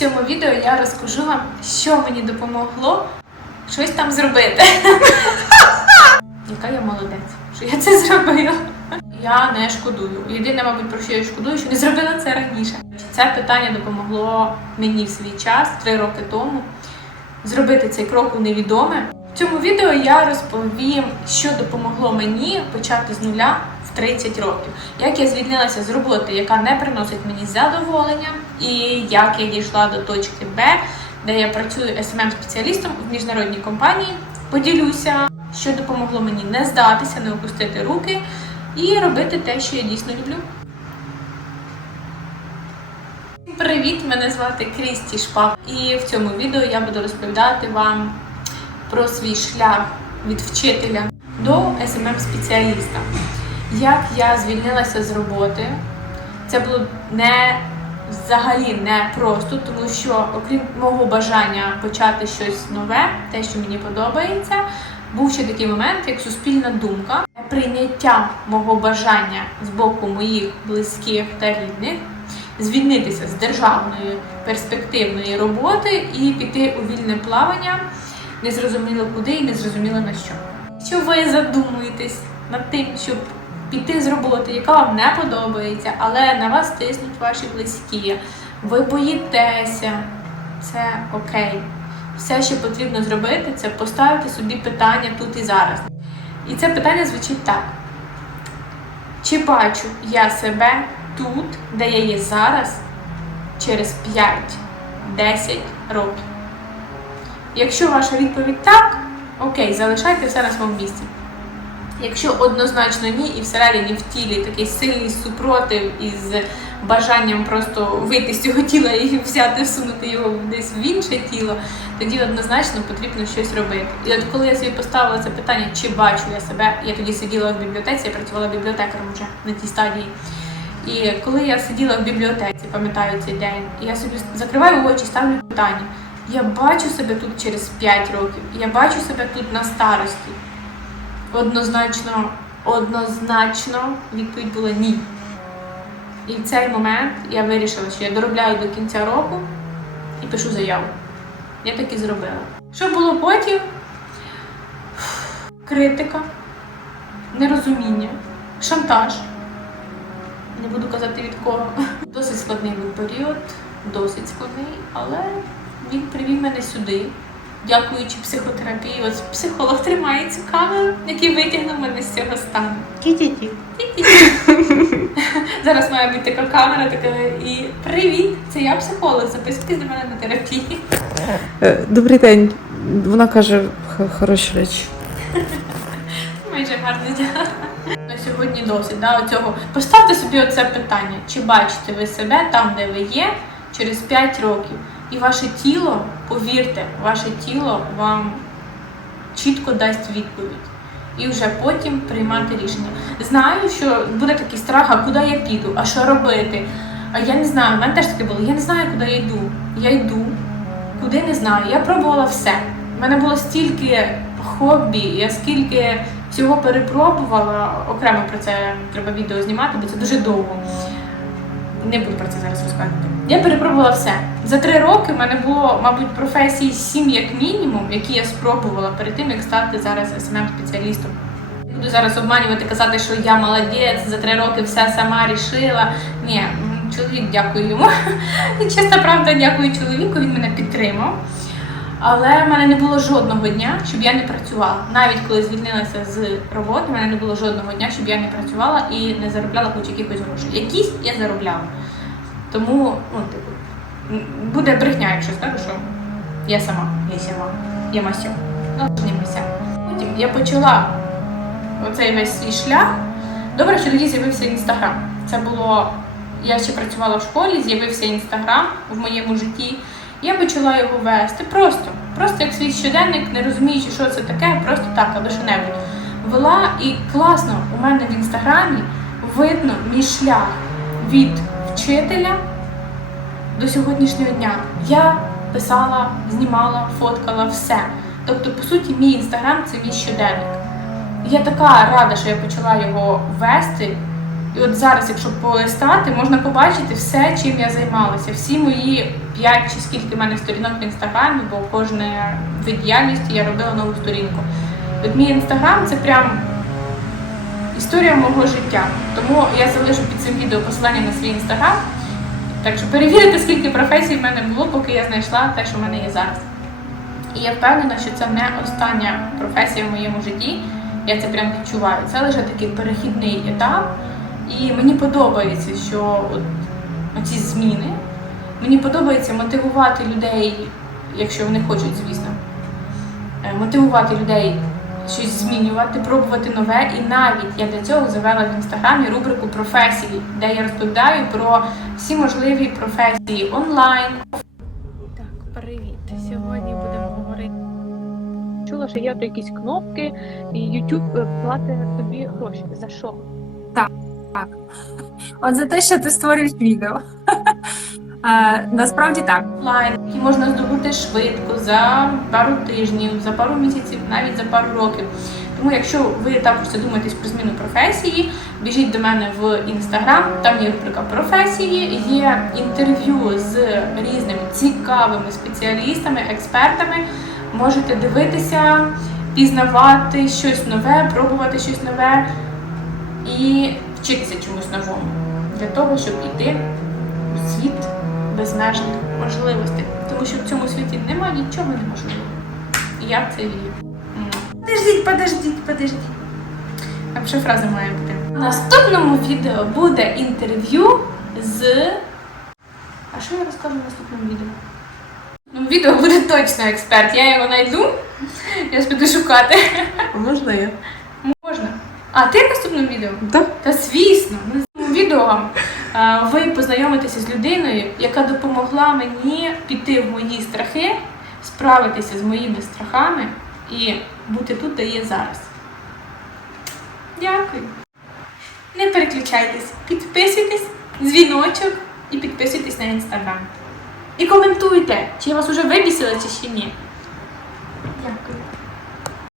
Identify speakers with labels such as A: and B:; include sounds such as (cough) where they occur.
A: цьому відео я розкажу вам, що мені допомогло щось там зробити. (laughs) Яка я молодець, що я це зробила. Я не шкодую. Єдине, мабуть, про що я шкодую, що не зробила це раніше. Це питання допомогло мені в свій час, три роки тому, зробити цей крок у невідоме. В цьому відео я розповім, що допомогло мені почати з нуля в 30 років. Як я звільнилася з роботи, яка не приносить мені задоволення, і як я дійшла до точки Б, де я працюю smm спеціалістом в міжнародній компанії. Поділюся, що допомогло мені не здатися, не опустити руки і робити те, що я дійсно люблю. Привіт! Мене звати Крісті Шпак, і в цьому відео я буду розповідати вам про свій шлях від вчителя до smm спеціаліста Як я звільнилася з роботи, це було не взагалі не просто, тому що, окрім мого бажання почати щось нове, те, що мені подобається, був ще такий момент, як суспільна думка, прийняття мого бажання з боку моїх близьких та рідних звільнитися з державної перспективної роботи і піти у вільне плавання, незрозуміло куди і незрозуміло на що. Що ви задумуєтесь над тим, щоб піти з роботи, яка вам не подобається, але на вас тиснуть ваші близькі, ви боїтеся, це окей. Все, що потрібно зробити, це поставити собі питання тут і зараз. І це питання звучить так: чи бачу я себе тут, де я є зараз, через 5-10 років? Якщо ваша відповідь так, окей, залишайте все на своєму місці. Якщо однозначно ні, і всередині в тілі такий сильний супротив із бажанням просто вийти з цього тіла і взяти, всунути його десь в інше тіло, тоді однозначно потрібно щось робити. І от коли я собі поставила це питання, чи бачу я себе, я тоді сиділа в бібліотеці, я працювала бібліотекарем вже на тій стадії. І коли я сиділа в бібліотеці, пам'ятаю цей день, і я собі закриваю очі, ставлю питання. Я бачу себе тут через 5 років, я бачу себе тут на старості. Однозначно, однозначно відповідь була ні. І в цей момент я вирішила, що я доробляю до кінця року і пишу заяву. Я так і зробила. Що було потім? Критика, нерозуміння, шантаж. Не буду казати від кого. Досить складний був період, досить складний, але він привів мене сюди. Дякуючи психотерапії, ось психолог тримає цю камеру, який витягнув мене з цього стану.
B: Ті-ті-ті. (laughs)
A: Зараз має бути така камера, така і привіт! Це я психолог. Записуйтесь до мене на терапії.
B: Е, Добрий день. Вона каже хороші речі. (laughs)
A: Майже гарно дякую. На сьогодні досить да, оцього. Поставте собі оце питання: чи бачите ви себе там, де ви є, через 5 років? І ваше тіло, повірте, ваше тіло вам чітко дасть відповідь. І вже потім приймати рішення. Знаю, що буде такий страх, а куди я піду, а що робити? А я не знаю, в мене теж таке було. Я не знаю, куди я йду. Я йду, куди не знаю. Я пробувала все. У мене було стільки хобі, я скільки всього перепробувала. Окремо про це треба відео знімати, бо це дуже довго. Не буду про це зараз розказувати. Я перепробувала все. За три роки в мене було, мабуть, професій сім як мінімум, які я спробувала перед тим, як стати зараз smm спеціалістом Буду зараз обманювати, казати, що я молодець, за три роки все сама рішила. Ні, чоловік дякую йому. (laughs) Чиста правда, дякую чоловіку, він мене підтримав. Але в мене не було жодного дня, щоб я не працювала. Навіть коли звільнилася з роботи, в мене не було жодного дня, щоб я не працювала і не заробляла хоч якихось грошей. Якісь я заробляла. Тому, ну, типу, буде брехня, якщо скажу, що я сама, я сама, я мася. Ну, не мася. Потім я почала оцей весь свій шлях. Добре, що тоді з'явився інстаграм. Це було. Я ще працювала в школі, з'явився інстаграм в моєму житті. Я почала його вести просто, просто як свій щоденник, не розуміючи, що це таке, просто так, аби що-небудь. Вела і класно у мене в інстаграмі видно мій шлях від вчителя до сьогоднішнього дня. Я писала, знімала, фоткала все. Тобто, по суті, мій інстаграм це мій щоденник. Я така рада, що я почала його вести. І от зараз, якщо полистати, можна побачити все, чим я займалася, всі мої 5 чи скільки в мене сторінок в інстаграмі, бо кожне вид діяльності я робила нову сторінку. От мій інстаграм це прям історія мого життя. Тому я залишу під цим відео посилання на свій інстаграм. Так що перевірте, скільки професій в мене було, поки я знайшла те, що в мене є зараз. І я впевнена, що це не остання професія в моєму житті. Я це прям відчуваю. Це лише такий перехідний етап. І мені подобається, що от оці зміни. Мені подобається мотивувати людей, якщо вони хочуть, звісно, е, мотивувати людей щось змінювати, пробувати нове. І навіть я для цього завела в інстаграмі рубрику професії, де я розповідаю про всі можливі професії онлайн.
C: Так, привіт. Сьогодні будемо говорити. Чула, що є якісь кнопки, і YouTube е, платить тобі гроші. За що?
D: От за те, що ти створюєш відео. Е, Насправді так.
A: онлайн, які можна здобути швидко за пару тижнів, за пару місяців, навіть за пару років. Тому, якщо ви також задумаєтесь про зміну професії, біжіть до мене в інстаграм, там є рубрика професії, є інтерв'ю з різними цікавими спеціалістами, експертами. Можете дивитися, пізнавати щось нове, пробувати щось нове і вчитися чомусь новому для того, щоб іти у світ безмежних можливостей. Тому що в цьому світі немає нічого неможливого. І я в це вірю. Подождіть, подождіть, подождіть. Так що фраза має бути. В наступному відео буде інтерв'ю з. А що я розкажу в наступному відео? Ну, відео буде точно експерт. Я його знайду. Я ж піду шукати.
B: А можна я?
A: Можна. А ти в наступному відео?
B: Так.
A: Та звісно, на цьому відео ви познайомитеся з людиною, яка допомогла мені піти в мої страхи, справитися з моїми страхами і бути тут, де є зараз. Дякую. Не переключайтесь, підписуйтесь, дзвіночок і підписуйтесь на інстаграм. І коментуйте, чи я вас уже вибісила, чи ще ні. Дякую.